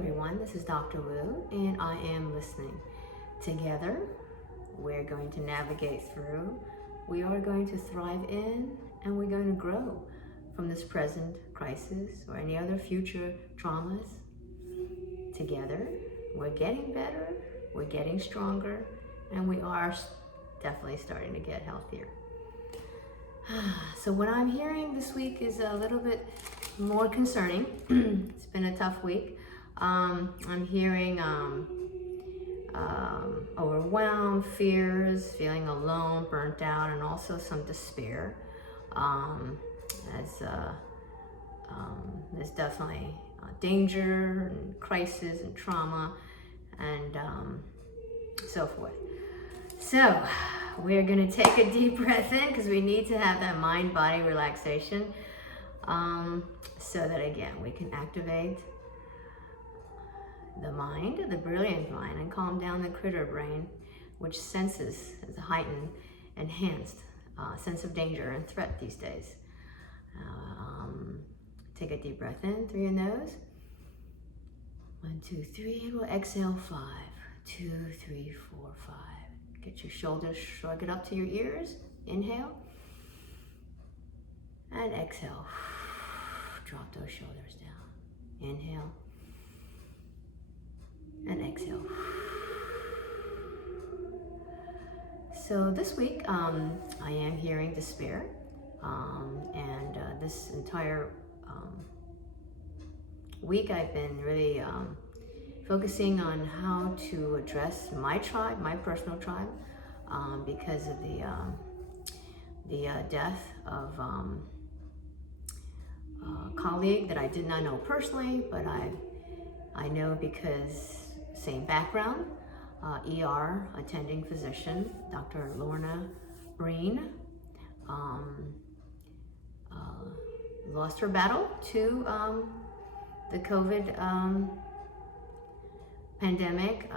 everyone, this is Dr. Wu, and I am listening. Together, we're going to navigate through, we are going to thrive in, and we're going to grow from this present crisis or any other future traumas. Together, we're getting better, we're getting stronger, and we are definitely starting to get healthier. So what I'm hearing this week is a little bit more concerning. It's been a tough week. I'm hearing overwhelmed, fears, feeling alone, burnt out, and also some despair. There's definitely danger and crisis and trauma and so forth. So we're going to take a deep breath in because we need to have that mind-body relaxation so that, again, we can activate the mind, the brilliant mind, and calm down the critter brain, which senses as a heightened, enhanced sense of danger and threat these days. Take a deep breath in through your nose. 1, 2, 3, and we'll exhale 5. 2, 3, 4, 5. Get your shoulders, shrug it up to your ears. Inhale. And exhale. Drop those shoulders down. Inhale. And exhale. So this week, I am hearing despair. And this entire week, I've been really focusing on how to address my tribe, my personal tribe, because of the death of a colleague that I did not know personally, but I know because same background, ER attending physician, Dr. Lorna Breen, lost her battle to the COVID pandemic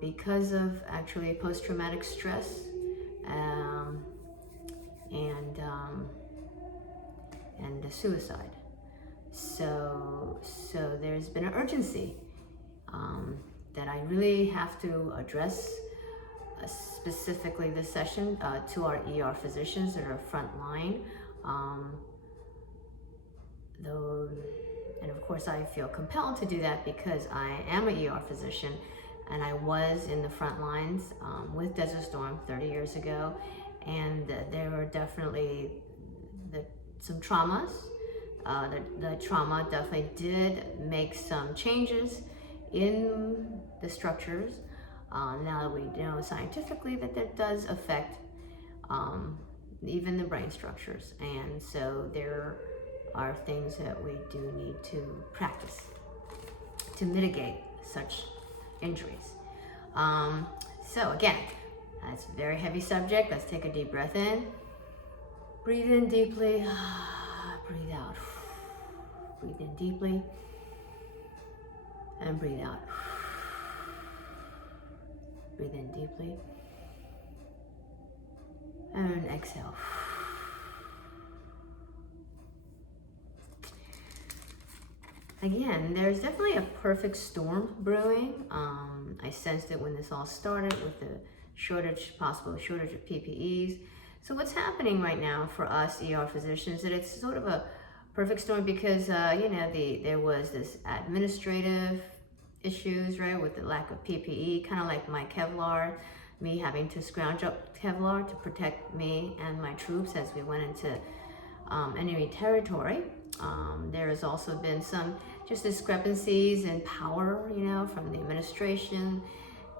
because of actually post-traumatic stress and the suicide. So there's been an urgency that I really have to address specifically this session to our ER physicians that are frontline. And of course I feel compelled to do that because I am an ER physician and I was in the front lines with Desert Storm 30 years ago, and there were definitely some traumas. The trauma definitely did make some changes in the structures. Now that we know scientifically that does affect even the brain structures, and so there are things that we do need to practice to mitigate such injuries. So again, that's a very heavy subject. Let's take a deep breath in. Breathe in deeply. Breathe out. Breathe in deeply. And breathe out. Breathe in deeply. And exhale. Again, there's definitely a perfect storm brewing. I sensed it when this all started with the possible shortage of PPEs. So what's happening right now for us ER physicians, that it's sort of a perfect storm because, there was this administrative issues, right, with the lack of PPE, kind of like my Kevlar, me having to scrounge up Kevlar to protect me and my troops as we went into enemy territory. There has also been some just discrepancies in power, from the administration,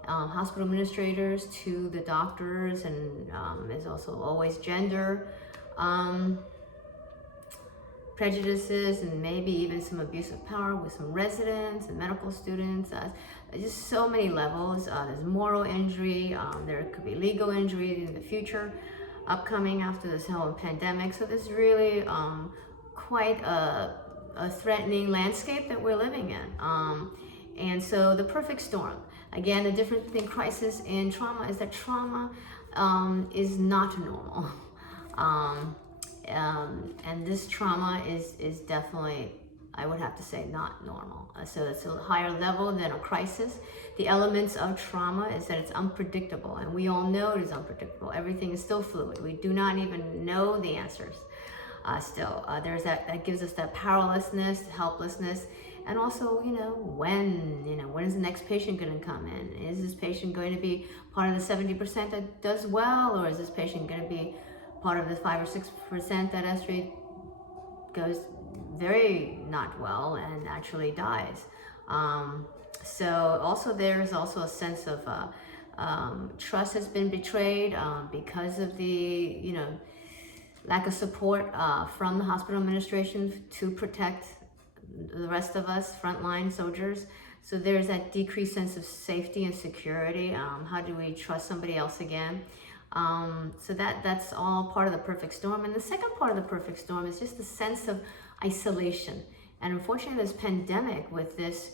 hospital administrators to the doctors, and there's also always gender prejudices and maybe even some abuse of power with some residents and medical students. Just so many levels. There's moral injury. There could be legal injury in the future, upcoming after this whole pandemic. So there's really quite a threatening landscape that we're living in. And so the perfect storm. Again, the difference between crisis and trauma is that trauma is not normal. And this trauma is definitely I would have to say not normal. So it's a higher level than a crisis. The elements of trauma is that it's unpredictable, and we all know it is unpredictable. Everything is still fluid. We do not even know the answers. Still, there's that gives us that powerlessness, helplessness, and also, when is the next patient going to come in? Is this patient going to be part of the 70% that does well, or is this patient going to be part of the 5 or 6% that actually goes very not well and actually dies? So also there's also a sense of trust has been betrayed because of the lack of support from the hospital administration to protect the rest of us frontline soldiers. So there's that decreased sense of safety and security. How do we trust somebody else again? So that's all part of the perfect storm. And the second part of the perfect storm is just the sense of isolation. And unfortunately, this pandemic with this,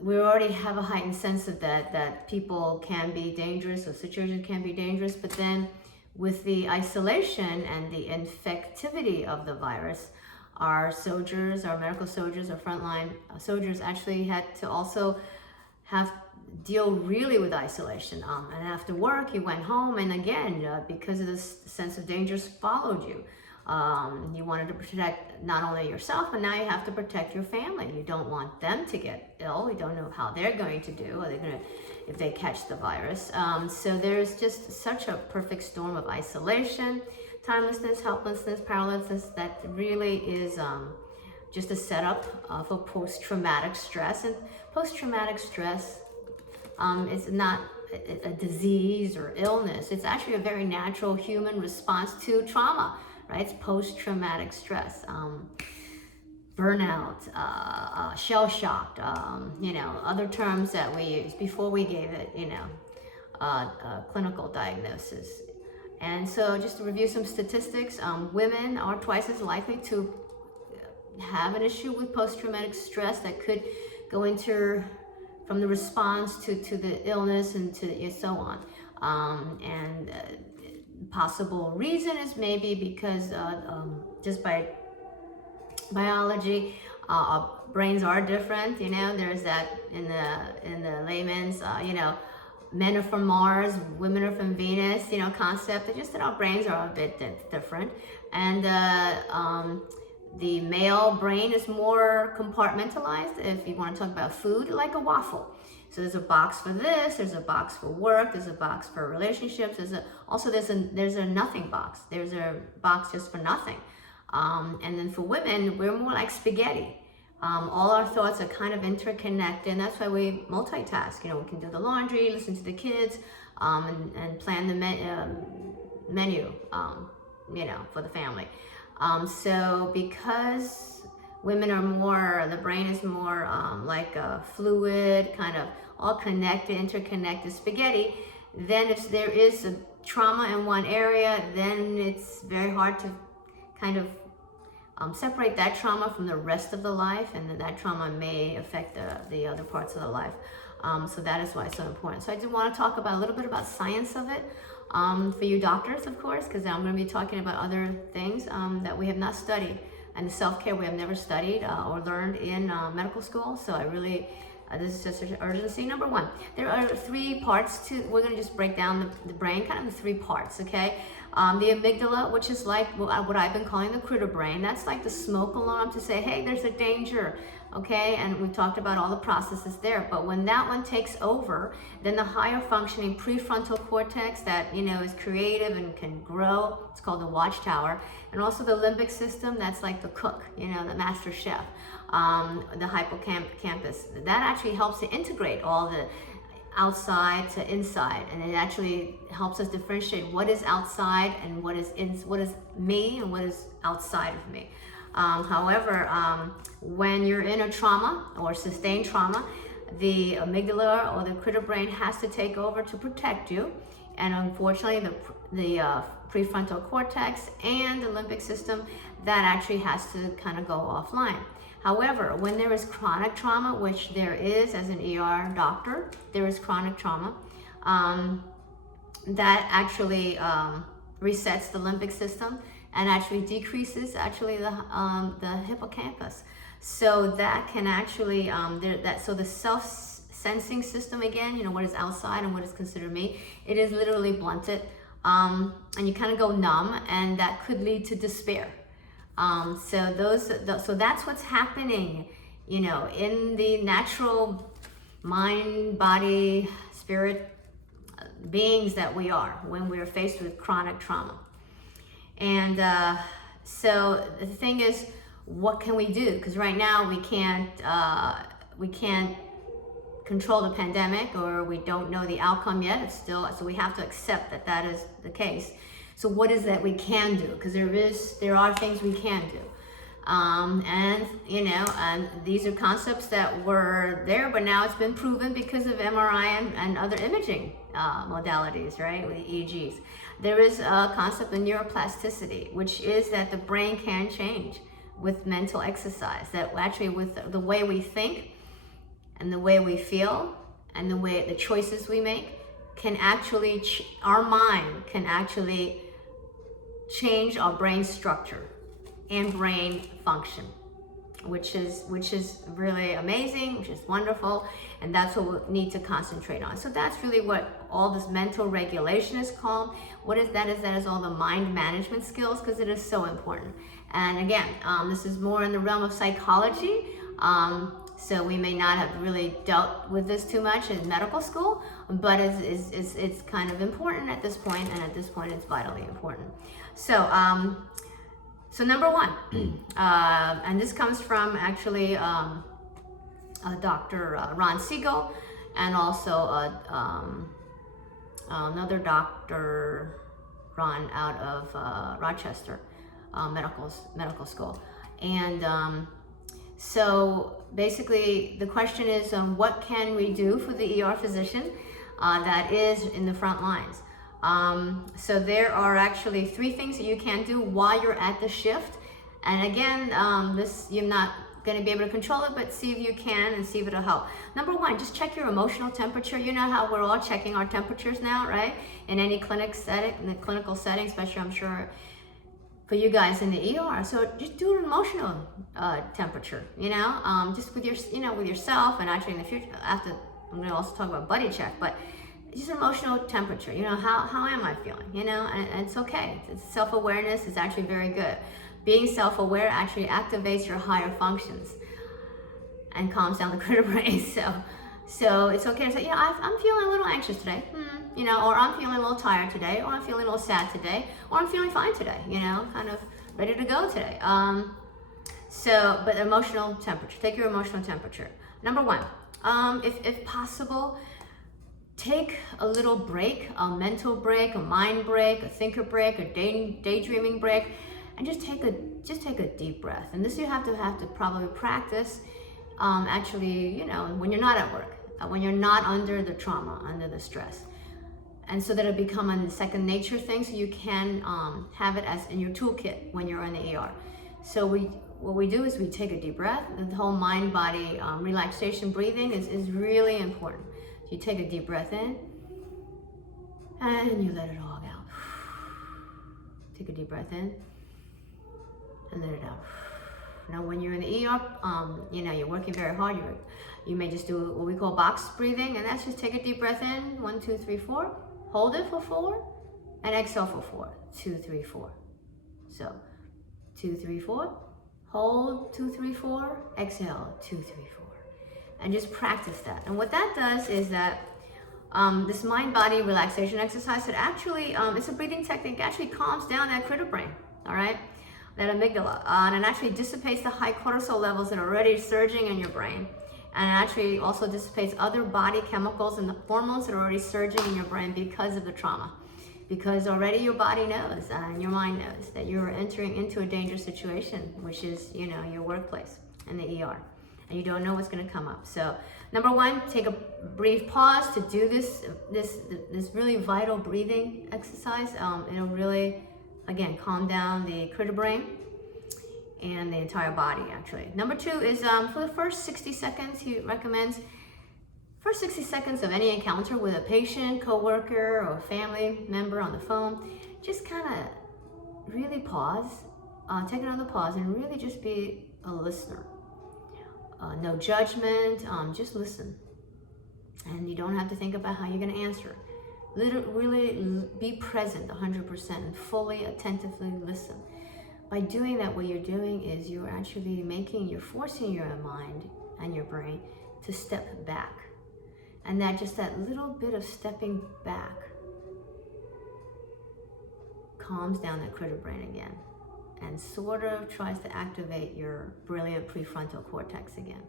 we already have a heightened sense of that people can be dangerous, or situations can be dangerous, but then with the isolation and the infectivity of the virus, our soldiers, our medical soldiers, our frontline soldiers actually had to also deal really with isolation. And after work, you went home, and again, because of this sense of danger followed you. You wanted to protect not only yourself, but now you have to protect your family. You don't want them to get ill. You don't know how they're going to do. Are they going to, if they catch the virus? So there's just such a perfect storm of isolation, timelessness, helplessness, powerlessness that really is just a setup for post-traumatic stress. And post-traumatic stress is not a disease or illness. It's actually a very natural human response to trauma. Right? It's post-traumatic stress, burnout, shell-shocked, other terms that we used before we gave it, clinical diagnosis. And so just to review some statistics, women are twice as likely to have an issue with post-traumatic stress that could go into from the response to the illness and to so on. Possible reason is maybe because just by biology, our brains are different. There's that in the layman's, men are from Mars, women are from Venus, concept. It's just that our brains are a bit different, and the male brain is more compartmentalized. If you want to talk about food, like a waffle. So there's a box for this, there's a box for work, there's a box for relationships, there's a nothing box. There's a box just for nothing. And then for women, we're more like spaghetti. All our thoughts are kind of interconnected, and that's why we multitask. We can do the laundry, listen to the kids, and plan the menu, for the family. So because women are more, the brain is more like a fluid, kind of all connected, interconnected spaghetti, then if there is a trauma in one area, then it's very hard to kind of separate that trauma from the rest of the life, and that trauma may affect the other parts of the life. So that is why it's so important. So I did want to talk about a little bit about science of it for you doctors, of course, because I'm going to be talking about other things that we have not studied. And the self-care we have never studied or learned in medical school. So I really, this is just an urgency. Number one, there are 3 parts to, we're going to just break down the brain, kind of the 3 parts, okay? The amygdala, which is like what I've been calling the critter brain. That's like the smoke alarm to say, hey, there's a danger, okay? And we talked about all the processes there. But when that one takes over, then the higher functioning prefrontal cortex that, is creative and can grow, it's called the watchtower. And also the limbic system, that's like the cook, the master chef, the hippocampus. That actually helps to integrate all the outside to inside, and it actually helps us differentiate what is outside and what is me and what is outside of me. However, when you're in a trauma or sustained trauma, the amygdala or the critter brain has to take over to protect you, and unfortunately the prefrontal cortex and the limbic system, that actually has to kind of go offline. However, when there is chronic trauma, which there is as an ER doctor, there is chronic trauma, that actually resets the limbic system and actually decreases actually the hippocampus. So that can actually, so the self-sensing system again, what is outside and what is considered me, it is literally blunted. And you kind of go numb, and that could lead to despair. So that's what's happening, in the natural mind, body, spirit beings that we are when we're faced with chronic trauma. And so the thing is, what can we do? Because right now we can't control the pandemic, or we don't know the outcome yet. It's still, so we have to accept that that is the case. So what is that we can do? Because there are things we can do. And these are concepts that were there, but now it's been proven because of MRI and other imaging modalities, right, with EEGs. There is a concept of neuroplasticity, which is that the brain can change with mental exercise, that actually with the way we think and the way we feel and the choices we make can actually, our mind can actually change our brain structure and brain function, which is really amazing, which is wonderful, and that's what we need to concentrate on. So that's really what all this mental regulation is called. What is that? That is all the mind management skills, because it is so important. And again, this is more in the realm of psychology, so we may not have really dealt with this too much in medical school, but it's kind of important at this point, and at this point it's vitally important. So number one, and this comes from actually Dr. Ron Siegel, and also another Dr. Ron out of Rochester Medical School. And so basically the question is, what can we do for the ER physician that is in the front lines? So there are actually 3 things that you can do while you're at the shift. And again, this, you're not going to be able to control it, but see if you can and see if it'll help. Number 1, just check your emotional temperature. You know how we're all checking our temperatures now, right? In any clinic setting, in the clinical setting, especially I'm sure for you guys in the ER. So just do an emotional temperature, just with your, with yourself, and actually in the future, after, I'm going to also talk about body check, but just emotional temperature, how am I feeling, and it's okay. Self-awareness is actually very good. Being self-aware actually activates your higher functions and calms down the critter brain. So it's okay to say, I'm feeling a little anxious today, or I'm feeling a little tired today, or I'm feeling a little sad today, or I'm feeling fine today, kind of ready to go today. But emotional temperature, take your emotional temperature. Number 1, if possible, take a little break, a mental break, a mind break, a thinker break, a daydreaming break, and just take a deep breath. And this you have to probably practice, actually, when you're not at work, when you're not under the trauma, under the stress, and so that it become a second nature thing, so you can have it as in your toolkit when you're in the ER. So what we do is we take a deep breath. The whole mind-body relaxation breathing is really important. You take a deep breath in, and you let it all out. Take a deep breath in, and let it out. Now, when you're in the ER, you're working very hard. You may just do what we call box breathing, and that's just take a deep breath in, 1, 2, 3, 4. Hold it for 4, and exhale for 4. 2, 3, 4. So, 2, 3, 4. Hold, 2, 3, 4. Exhale, 2, 3, 4. And just practice that. And what that does is that this mind-body relaxation exercise, it actually, it's a breathing technique, actually calms down that critter brain, all right? That amygdala. And it actually dissipates the high cortisol levels that are already surging in your brain. And it actually also dissipates other body chemicals and the hormones that are already surging in your brain because of the trauma. Because already your body knows and your mind knows that you're entering into a dangerous situation, which is, your workplace and the ER. And you don't know what's going to come up. So, number 1, take a brief pause to do this really vital breathing exercise. It'll really, again, calm down the critter brain and the entire body, actually. Number 2 is for the first 60 seconds, he recommends first 60 seconds of any encounter with a patient, coworker, or family member on the phone, just kind of really pause, take another pause, and really just be a listener. no judgment, just listen. And you don't have to think about how you're going to answer. Really be present 100% and fully, attentively listen. By doing that, what you're doing is you're forcing your mind and your brain to step back. And that little bit of stepping back calms down that critter brain again and sort of tries to activate your brilliant prefrontal cortex again.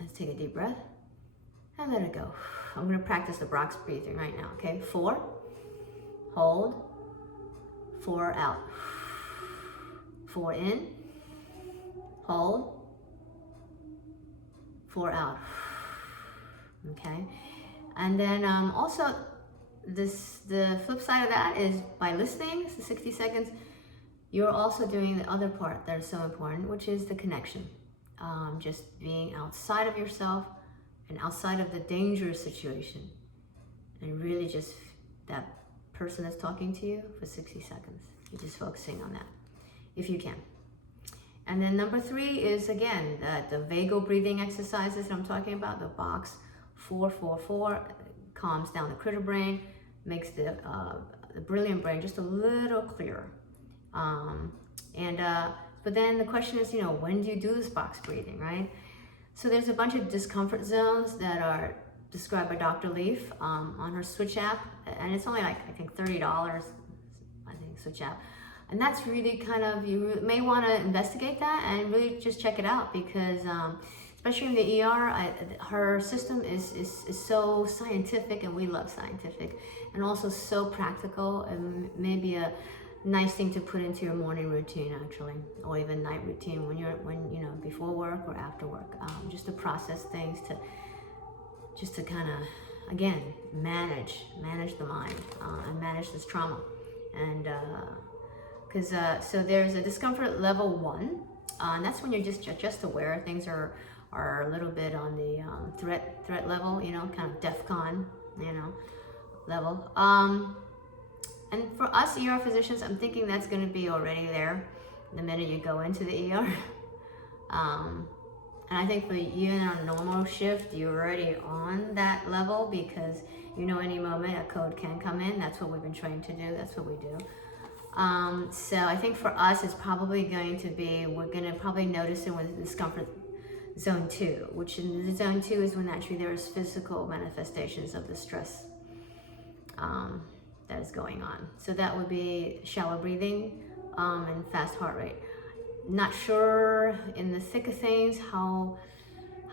Let's take a deep breath and let it go. I'm going to practice the box breathing right now, okay? 4, hold, 4 out. 4 in, hold, 4 out. Okay? And then also, the flip side of that is by listening, so 60 seconds, you're also doing the other part that is so important, which is the connection. Just being outside of yourself and outside of the dangerous situation, and really just that person that's talking to you for 60 seconds. You're just focusing on that, if you can. And then number 3 is, again, the vagal breathing exercises that I'm talking about. The box 4-4-4 calms down the critter brain, makes the brilliant brain just a little clearer. But then the question is, when do you do this box breathing, right? So there's a bunch of discomfort zones that are described by Dr. Leaf on her Switch app, and it's only like, I think, $30, I think, Switch app. And that's really kind of, you may want to investigate that and really just check it out, because especially in the ER, her system is so scientific, and we love scientific, and also so practical, and maybe a nice thing to put into your morning routine, actually, or even night routine when before work or after work, just to process things, to kind of, again, manage the mind and manage this trauma. And so there's a discomfort level 1, and that's when you're just aware things are a little bit on the threat level, kind of DEFCON, level. And for us ER physicians, I'm thinking that's going to be already there the minute you go into the ER. And I think for you in a normal shift, you're already on that level, because any moment a code can come in. That's what we've been trained to do. That's what we do. So I think for us, it's probably going to be, we're going to probably notice it with discomfort zone 2, which in the zone 2 is when actually there's physical manifestations of the stress that is going on. So that would be shallow breathing and fast heart rate. Not sure in the thick of things how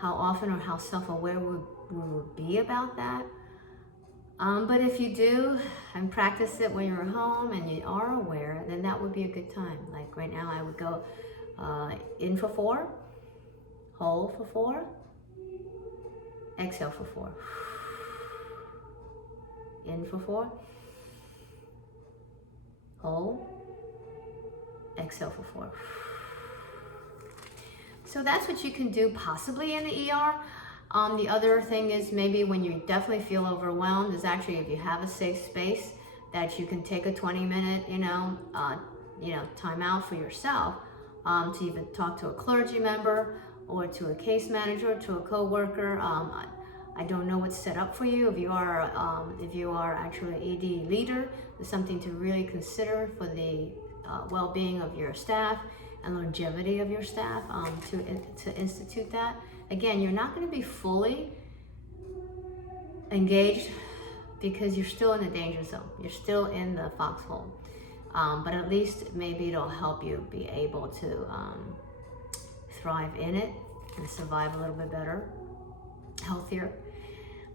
often or how self-aware we would be about that. But if you do and practice it when you're home and you are aware, then that would be a good time. Like right now, I would go in for 4, hold for 4, exhale for 4. In for 4, hold, exhale for 4. So that's what you can do possibly in the ER. The other thing is, maybe when you definitely feel overwhelmed, is actually if you have a safe space that you can take a 20-minute, time out for yourself, to even talk to a clergy member or to a case manager, or to a coworker. I don't know what's set up for you. If you are actually an ED leader, there's something to really consider for the well-being of your staff and longevity of your staff, to institute that. Again, you're not going to be fully engaged because you're still in the danger zone. You're still in the foxhole. But at least maybe it'll help you be able to thrive in it and survive a little bit better, healthier.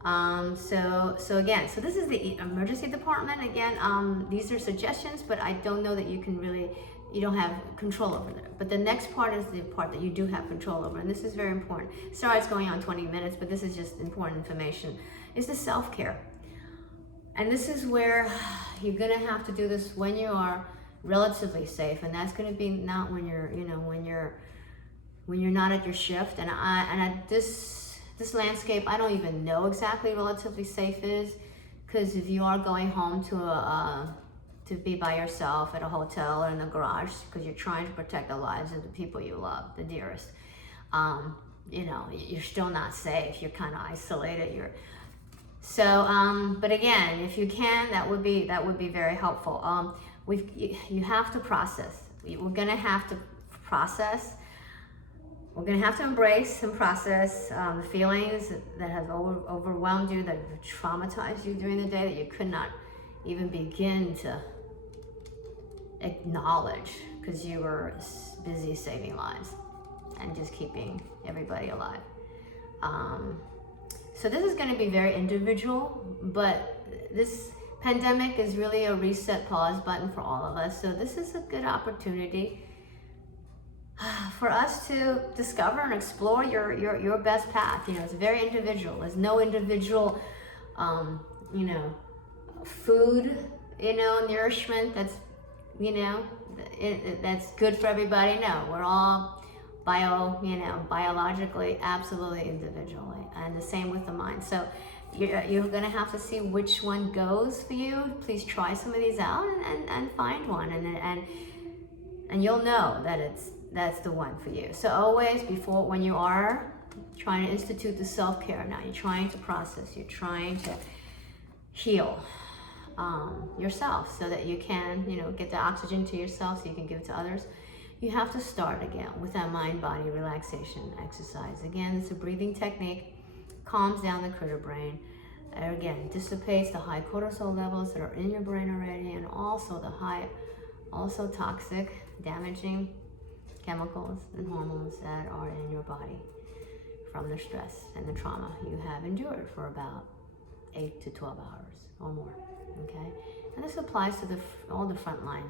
So this is the emergency department. Again, these are suggestions, but I don't know that you don't have control over it. But the next part is the part that you do have control over, and this is very important. Sorry it's going on 20 minutes, but this is just important information, is the self-care. And this is where you're gonna have to do this when you are relatively safe, and that's gonna be not when you're, when you're not at your shift. And at this landscape, I don't even know exactly relatively safe is, because if you are going home to to be by yourself at a hotel or in the garage because you're trying to protect the lives of the people you love, the dearest. You know, you're still not safe. You're kind of isolated. But again, if you can, that would be very helpful. You have to process. We're gonna have to process. We're gonna have to embrace and process the feelings that have overwhelmed you, that have traumatized you during the day, that you could not even begin to acknowledge because you were busy saving lives and just keeping everybody alive. So this is going to be very individual, but this pandemic is really a reset pause button for all of us. So this is a good opportunity for us to discover and explore your best path. You know, it's very individual. There's no individual, you know, food, you know, nourishment that's, you know, that's good for everybody. No, we're all biologically, absolutely individually, and the same with the mind. So you're gonna have to see which one goes for you. Please try some of these out and find one, and you'll know that that's the one for you. So always when you are trying to institute the self-care now, you're trying to process, you're trying to heal yourself so that you can, you know, get the oxygen to yourself so you can give it to others. You have to start again with that mind-body relaxation exercise. Again, it's a breathing technique, calms down the critter brain. Again, dissipates the high cortisol levels that are in your brain already, and also also toxic, damaging chemicals and hormones that are in your body from the stress and the trauma you have endured for about 8 to 12 hours or more. Okay, and this applies to all the frontline,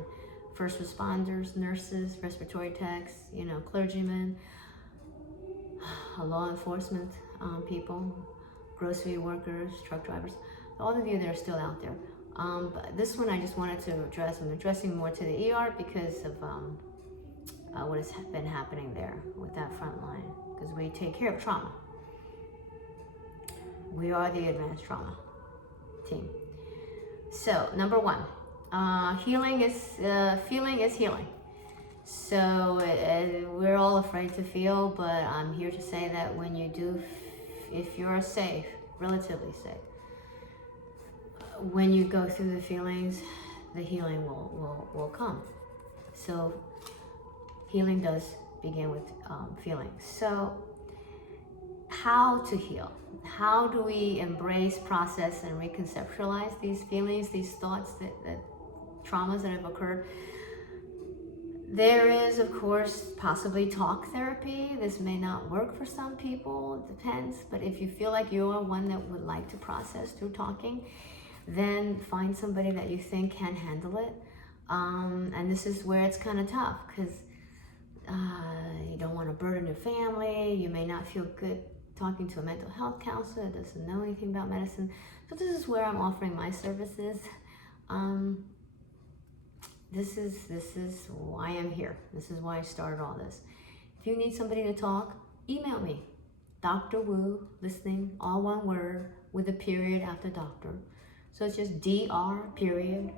first responders, nurses, respiratory techs, you know, clergymen, law enforcement people, grocery workers, truck drivers, all of you that are still out there. But this one I just wanted to address. I'm addressing more to the ER because of what has been happening there with that front line, because we take care of trauma. We are the advanced trauma team. So number one, feeling is healing. So we're all afraid to feel, but I'm here to say that when you do, if you're safe, relatively safe, when you go through the feelings, the healing will come. So healing does begin with feelings. So how to heal? How do we embrace, process, and reconceptualize these feelings, these thoughts, that traumas that have occurred? There is, of course, possibly talk therapy. This may not work for some people, it depends. But if you feel like you're one that would like to process through talking, then find somebody that you think can handle it. And this is where it's kind of tough, because you don't want to burden your family. You may not feel good talking to a mental health counselor that doesn't know anything about medicine. So this is where I'm offering my services. This is why I'm here. This is why I started all this. If you need somebody to talk, email me. Dr. Wu, listening, all one word with a period after doctor. So it's just Dr.WU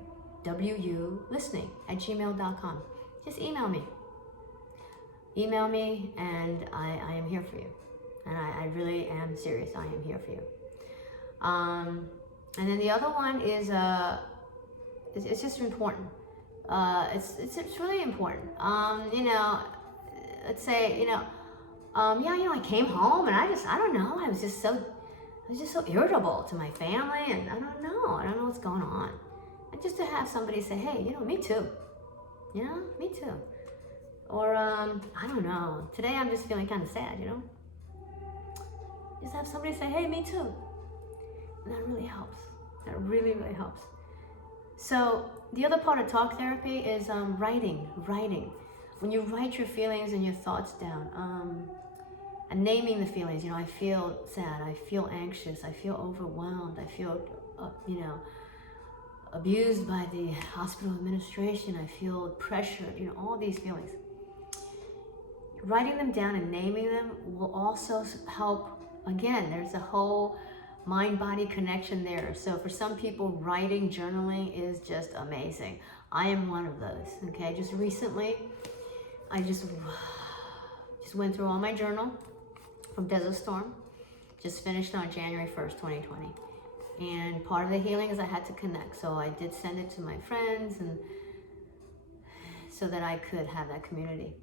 listening @gmail.com. Just email me. Email me, and I am here for you. And I really am serious. I am here for you. And then the other one is it's just important. It's really important. You know, let's say, you know, I came home and I don't know, I was just so irritable to my family, and I don't know what's going on. And just to have somebody say, hey, you know, me too. You know, me too. Or, I don't know, today I'm just feeling kind of sad, you know. Just have somebody say, hey, me too. And that really helps. That really, really helps. So the other part of talk therapy is writing. When you write your feelings and your thoughts down, and naming the feelings, you know, I feel sad, I feel anxious, I feel overwhelmed, I feel, abused by the hospital administration, I feel pressured, you know, all these feelings. Writing them down and naming them will also help. Again, there's a whole mind-body connection there. So for some people, writing, journaling is just amazing. I am one of those, okay? Just recently, I just went through all my journal from Desert Storm. Just finished on January 1st, 2020. And part of the healing is I had to connect. So I did send it to my friends, and so that I could have that community.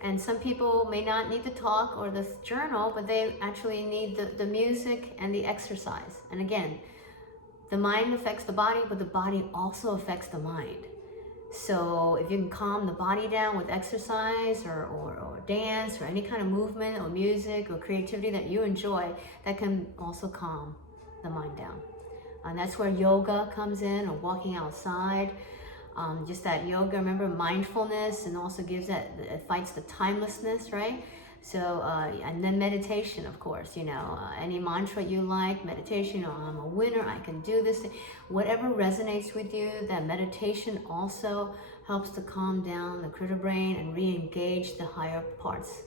And some people may not need to talk or the journal, but they actually need the music and the exercise. And again, the mind affects the body, but the body also affects the mind. So if you can calm the body down with exercise or dance or any kind of movement or music or creativity that you enjoy, that can also calm the mind down. And that's where yoga comes in, or walking outside. Just that yoga, remember, mindfulness, and also gives that, it fights the timelessness, right? So, and then meditation, of course, you know, any mantra you like, meditation, or I'm a winner, I can do this, whatever resonates with you. That meditation also helps to calm down the critter brain and re-engage the higher parts,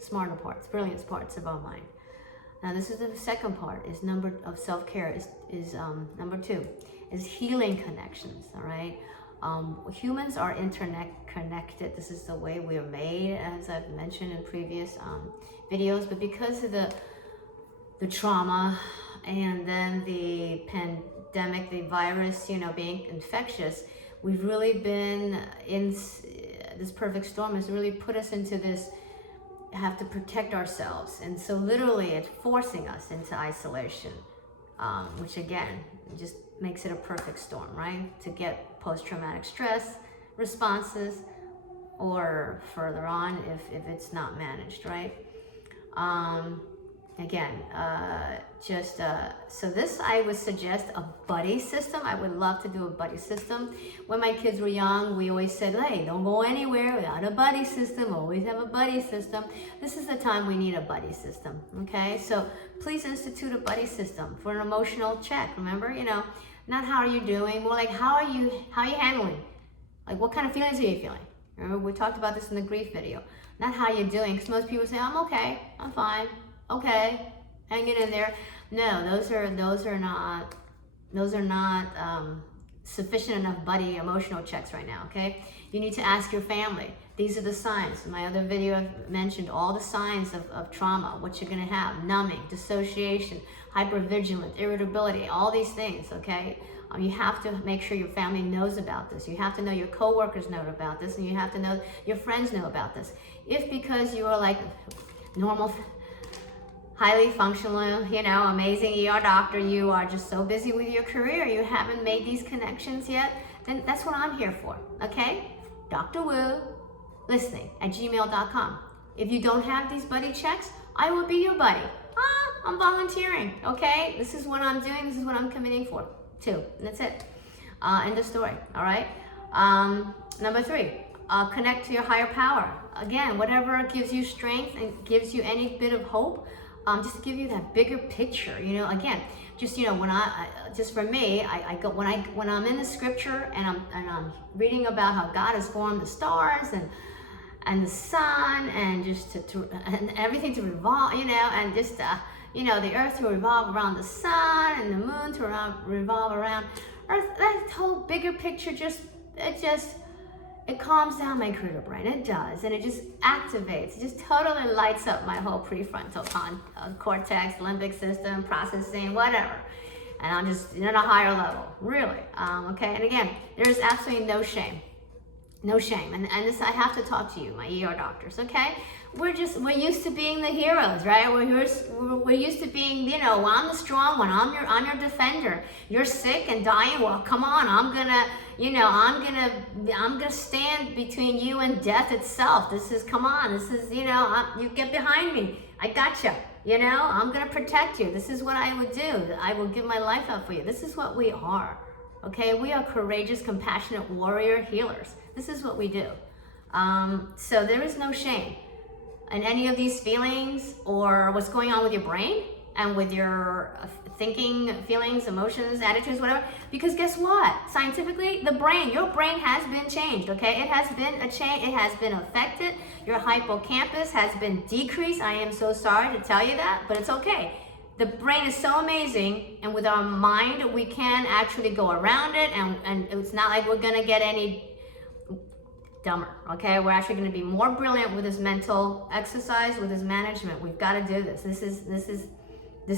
smarter parts, brilliant parts of our mind. Now, this is the second part, is number of self-care, is number 2. Is healing connections, all right? Humans are interconnected. This is the way we are made, as I've mentioned in previous videos. But because of the trauma, and then the pandemic, the virus, you know, being infectious, we've really been in this perfect storm has really put us into this, have to protect ourselves. And so literally it's forcing us into isolation, which again, just makes it a perfect storm, right? To get post-traumatic stress responses, or further on if it's not managed, right? So this, I would suggest a buddy system. I would love to do a buddy system. When my kids were young, we always said, hey, don't go anywhere without a buddy system. Always have a buddy system. This is the time we need a buddy system, okay? So please institute a buddy system for an emotional check. Remember, you know, not how are you doing, more like how are you handling? Like, what kind of feelings are you feeling? Remember, we talked about this in the grief video. Not how you're doing, because most people say, I'm okay, I'm fine, okay, hanging in there. No, those are not sufficient enough buddy emotional checks right now, okay? You need to ask your family. These are the signs. In my other video, I've mentioned all the signs of trauma, what you're gonna have: numbing, dissociation, hypervigilance, irritability, all these things, okay? You have to make sure your family knows about this. You have to know your coworkers know about this, and you have to know your friends know about this. If because you are like normal, highly functional, you know, amazing ER doctor, you are just so busy with your career, you haven't made these connections yet, then that's what I'm here for, okay? Dr. Wu, listening@gmail.com. If you don't have these buddy checks, I will be your buddy. I'm volunteering, okay? This is what I'm doing, this is what I'm committing to, and that's it. End of story, all right? Number 3, connect to your higher power. Again, whatever gives you strength and gives you any bit of hope, just to give you that bigger picture, you know. Again, just, you know, when just for me, I go when I'm in the scripture and I'm reading about how God has formed the stars and the sun, and just and everything to revolve, you know, and just you know, the earth to revolve around the sun, and the moon to revolve around earth. That whole bigger picture it calms down my critter brain. It does, and it just activates. It just totally lights up my whole prefrontal cortex, limbic system, processing, whatever. And I'm just in a higher level, really. Okay, and again, there's absolutely no shame. No shame. And this, I have to talk to you, my ER doctors, okay? We're used to being the heroes, right? We're used to being, you know, well, I'm the strong one, I'm your defender. You're sick and dying, well, come on, I'm gonna stand between you and death itself. Come on, you know, you get behind me, I gotcha. You know, I'm gonna protect you. This is what I would do. I will give my life up for you. This is what we are, okay? We are courageous, compassionate warrior healers. This is what we do. So there is no shame in any of these feelings or what's going on with your brain and with your thinking, feelings, emotions, attitudes, whatever. Because guess what? Scientifically, your brain has been changed, okay? It has been it has been affected. Your hippocampus has been decreased. I am so sorry to tell you that, but it's okay. The brain is so amazing, and with our mind, we can actually go around it, and it's not like we're gonna get any dumber, okay? We're actually gonna be more brilliant with this mental exercise, with this management. We've gotta do this. This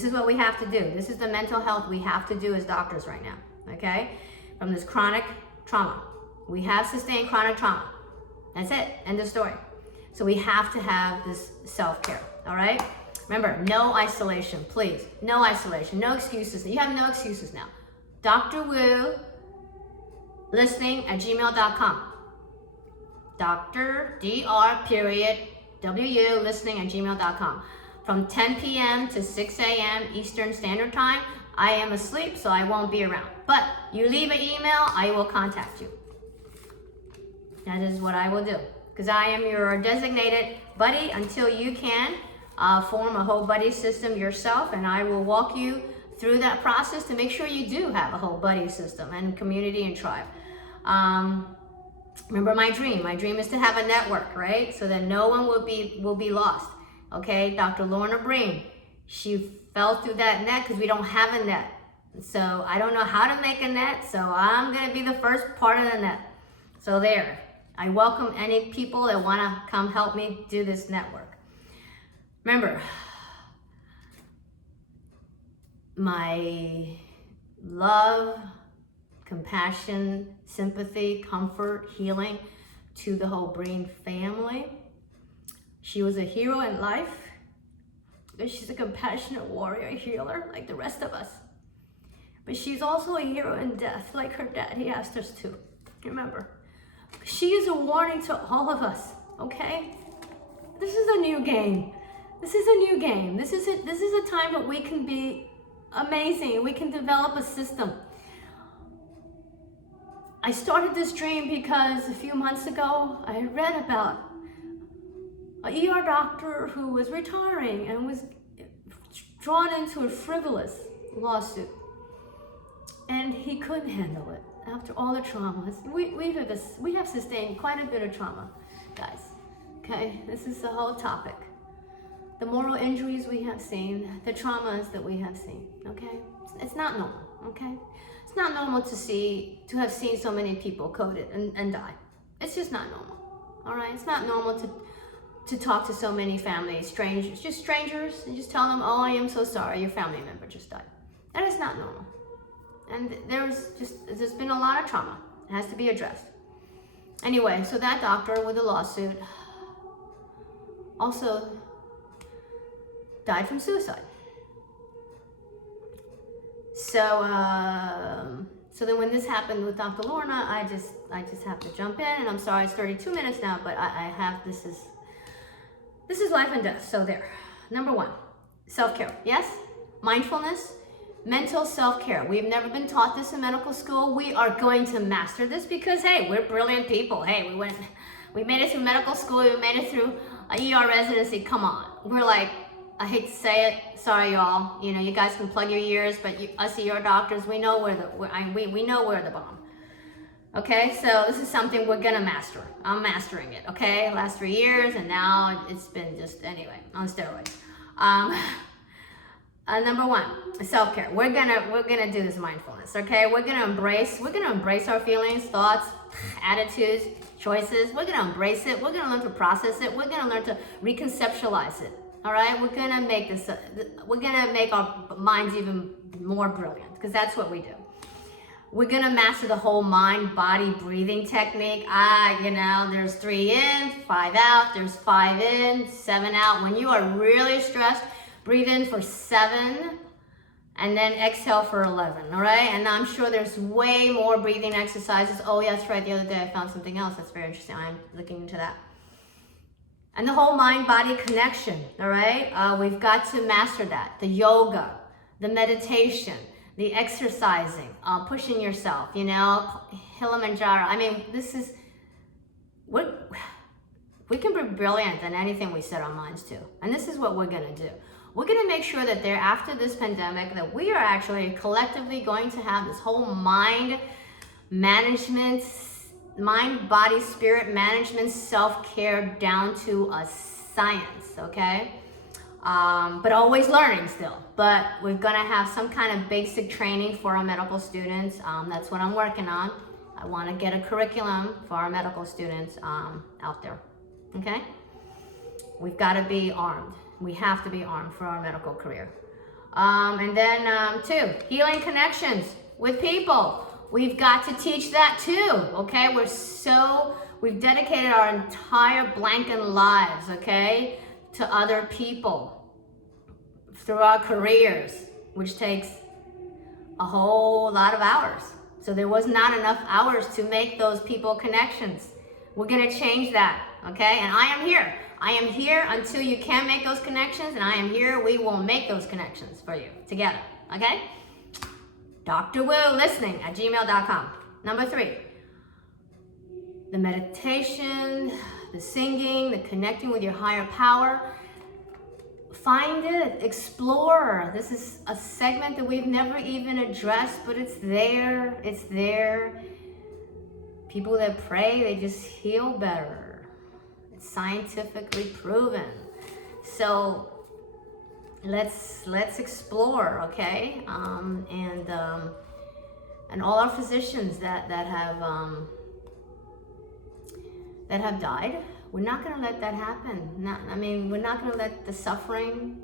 is what we have to do. This is the mental health we have to do as doctors right now, okay? From this chronic trauma. We have sustained chronic trauma. That's it, end of story. So we have to have this self-care, all right? Remember, no isolation, please. No isolation, no excuses. You have no excuses now. Dr. Wu listening@gmail.com. Dr. Wu listening@gmail.com. From 10 p.m. to 6 a.m. Eastern Standard Time, I am asleep, so I won't be around. But you leave an email, I will contact you. That is what I will do. Because I am your designated buddy until you can form a whole buddy system yourself, and I will walk you through that process to make sure you do have a whole buddy system and community and tribe. Remember my dream. My dream is to have a network, right? So that no one will be lost. Okay, Dr. Lorna Breen, she fell through that net because we don't have a net. So I don't know how to make a net, so I'm gonna be the first part of the net. So there, I welcome any people that wanna come help me do this network. Remember, my love, compassion, sympathy, comfort, healing to the whole Breen family. She was a hero in life, but she's a compassionate warrior, healer, like the rest of us. But she's also a hero in death, like her dad, he asked us to. Remember, she is a warning to all of us, okay? This is a new game. This is a new game. This is a time that we can be amazing. We can develop a system. I started this dream because a few months ago, I had read about an ER doctor who was retiring and was drawn into a frivolous lawsuit. And he couldn't handle it after all the traumas. We have sustained quite a bit of trauma, guys. Okay, this is the whole topic. The moral injuries we have seen, the traumas that we have seen, okay? It's not normal, okay? It's not normal to have seen so many people coded and die. It's just not normal, all right? It's not normal to talk to so many family strangers, just strangers, and just tell them, oh, I am so sorry, your family member just died. That is not normal. And there's been a lot of trauma. It has to be addressed. Anyway, so that doctor with the lawsuit also died from suicide. So then when this happened with Dr. Lorna, I just have to jump in, and I'm sorry it's 32 minutes now, but this is life and death. So there. Number one, self-care. Yes, mindfulness, mental self-care. We've never been taught this in medical school. We are going to master this because, hey, we're brilliant people. Hey, we made it through medical school. We made it through a ER residency. Come on. We're like, I hate to say it, sorry y'all. You know, you guys can plug your ears, but us ER doctors, we know we're the bomb. Okay, so this is something we're gonna master. I'm mastering it. Okay, last 3 years, and now it's been just anyway on steroids. Number one, self-care. We're gonna do this mindfulness. Okay, we're gonna embrace our feelings, thoughts, attitudes, choices. We're gonna embrace it. We're gonna learn to process it. We're gonna learn to reconceptualize it. All right, we're gonna make our minds even more brilliant, because that's what we do. We're gonna master the whole mind, body, breathing technique. There's 3 in, 5 out. There's 5 in, 7 out. When you are really stressed, breathe in for 7, and then exhale for 11. All right, and I'm sure there's way more breathing exercises. Oh, yeah, that's right. The other day I found something else that's very interesting. I'm looking into that. And the whole mind-body connection, all right? We've got to master that. The yoga, the meditation, the exercising, pushing yourself, Kilimanjaro. I mean, we can be brilliant in anything we set our minds to. And this is what we're gonna do. We're gonna make sure that after this pandemic, that we are actually collectively going to have this whole mind management, mind, body, spirit management, self-care down to a science, okay? but always learning still. But we're gonna have some kind of basic training for our medical students. That's what I'm working on. I wanna get a curriculum for our medical students out there, okay? We've gotta be armed. We have to be armed for our medical career. And then 2, healing connections with people. We've got to teach that too, okay? We've dedicated our entire blanket lives, okay, to other people through our careers, which takes a whole lot of hours. So there was not enough hours to make those people connections. We're gonna change that, okay? And I am here. I am here until you can make those connections, and I am here. We will make those connections for you together, okay? drwoo@gmail.com. Number 3, the meditation, the singing, the connecting with your higher power. Find it, explore. This is a segment that we've never even addressed, but it's there, it's there. People that pray, they just heal better. It's scientifically proven. So let's explore, okay? And all our physicians that have died, we're not going to let that happen. We're not going to let the suffering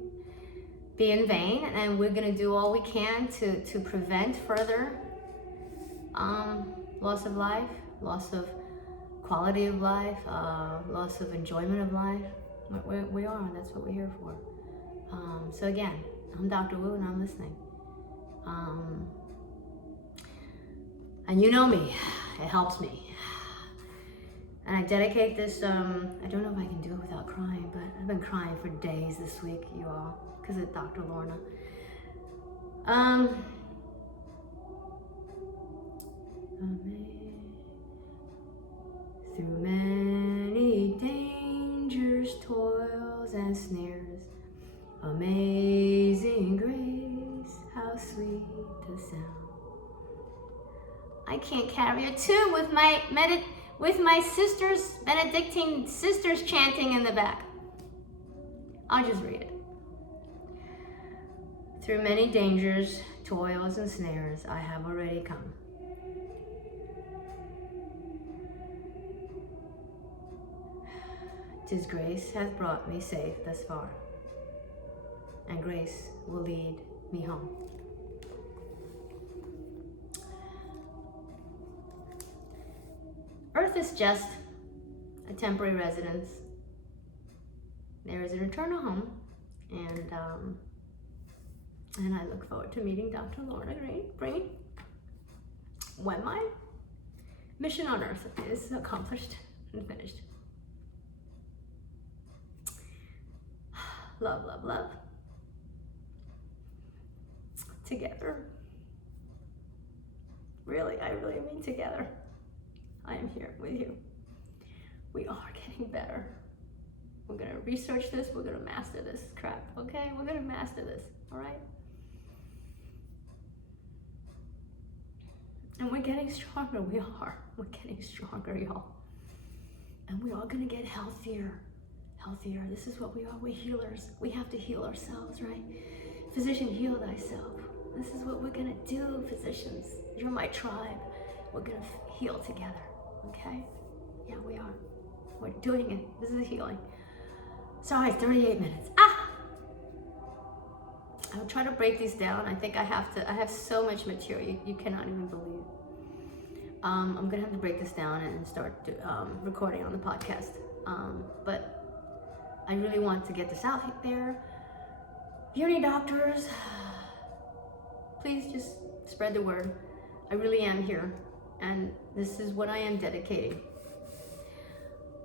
be in vain, and we're going to do all we can to prevent further loss of life, loss of quality of life, loss of enjoyment of life. We are, and that's what we're here for. So again, I'm Dr. Wu, and I'm listening. And you know me, it helps me. And I dedicate this, I don't know if I can do it without crying, but I've been crying for days this week, you all, because of Dr. Lorna. Through many dangers, toils, and snares, amazing grace, how sweet the sound. I can't carry a tune with my sisters, Benedictine sisters chanting in the back. I'll just read it. Through many dangers, toils, and snares, I have already come. 'Tis grace hath brought me safe thus far, and grace will lead me home. Earth is just a temporary residence. There is an eternal home, and I look forward to meeting Dr. Lorna Green when my mission on Earth is accomplished and finished. Love, love, love. Together. Really, I really mean together. I am here with you. We are getting better. We're gonna research this, we're gonna master this crap, okay? We're gonna master this, all right? And we're getting stronger, we are. We're getting stronger, y'all. And we are gonna get healthier. This is what we are, we're healers. We have to heal ourselves, right? Physician, heal thyself. This is what we're gonna do, physicians. You're my tribe. We're gonna heal together, okay? Yeah, we are. We're doing it. This is healing. Sorry, 38 minutes. I'll try to break these down. I think I have so much material, you cannot even believe. I'm gonna have to break this down and start recording on the podcast. But I really want to get this out there. If you're any doctors, please just spread the word. I really am here, and this is what I am dedicating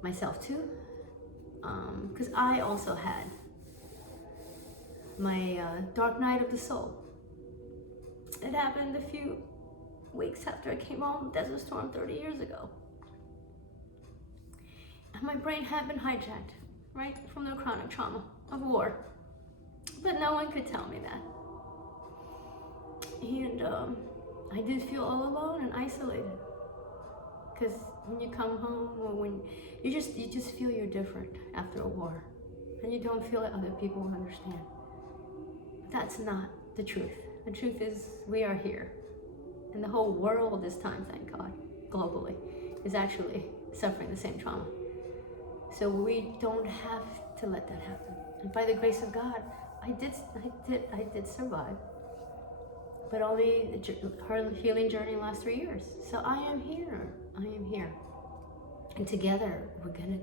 myself to, because I also had my dark night of the soul. It happened a few weeks after I came home from Desert Storm 30 years ago. And my brain had been hijacked, right, from the chronic trauma of war. But no one could tell me that. And I did feel all alone and isolated. Because when you come home, or when you just feel you're different after a war. and you don't feel that other people will understand. That's not the truth. The truth is we are here. And the whole world this time, thank God, globally, is actually suffering the same trauma. So we don't have to let that happen. And by the grace of God, I did survive. But only her healing journey lasts 3 years. So I am here. I am here. And together we're gonna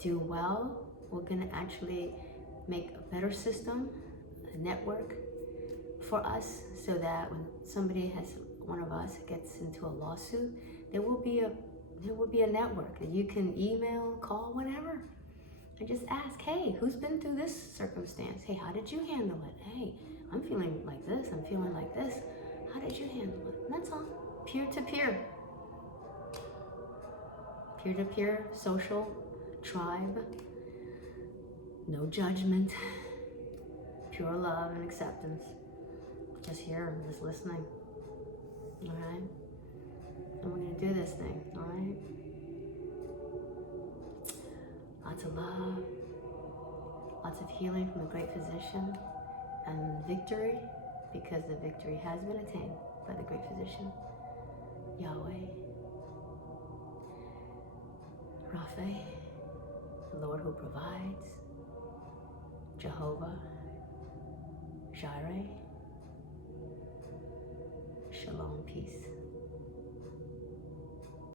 do well. We're gonna actually make a better system, a network for us, so that when one of us gets into a lawsuit, there will be a network that you can email, call, whatever, and just ask, hey, who's been through this circumstance? Hey, how did you handle it? Hey, I'm feeling like this, I'm feeling like this. How did you handle it? And that's all. Peer to peer. Peer to peer, social, tribe, no judgment, pure love and acceptance. Just here, just listening. All right? And we're going to do this thing, all right? Lots of love, lots of healing from the great physician, and victory, because the victory has been attained by the great physician, Yahweh, Rapha, the Lord who provides, Jehovah, Jireh, Shalom, peace.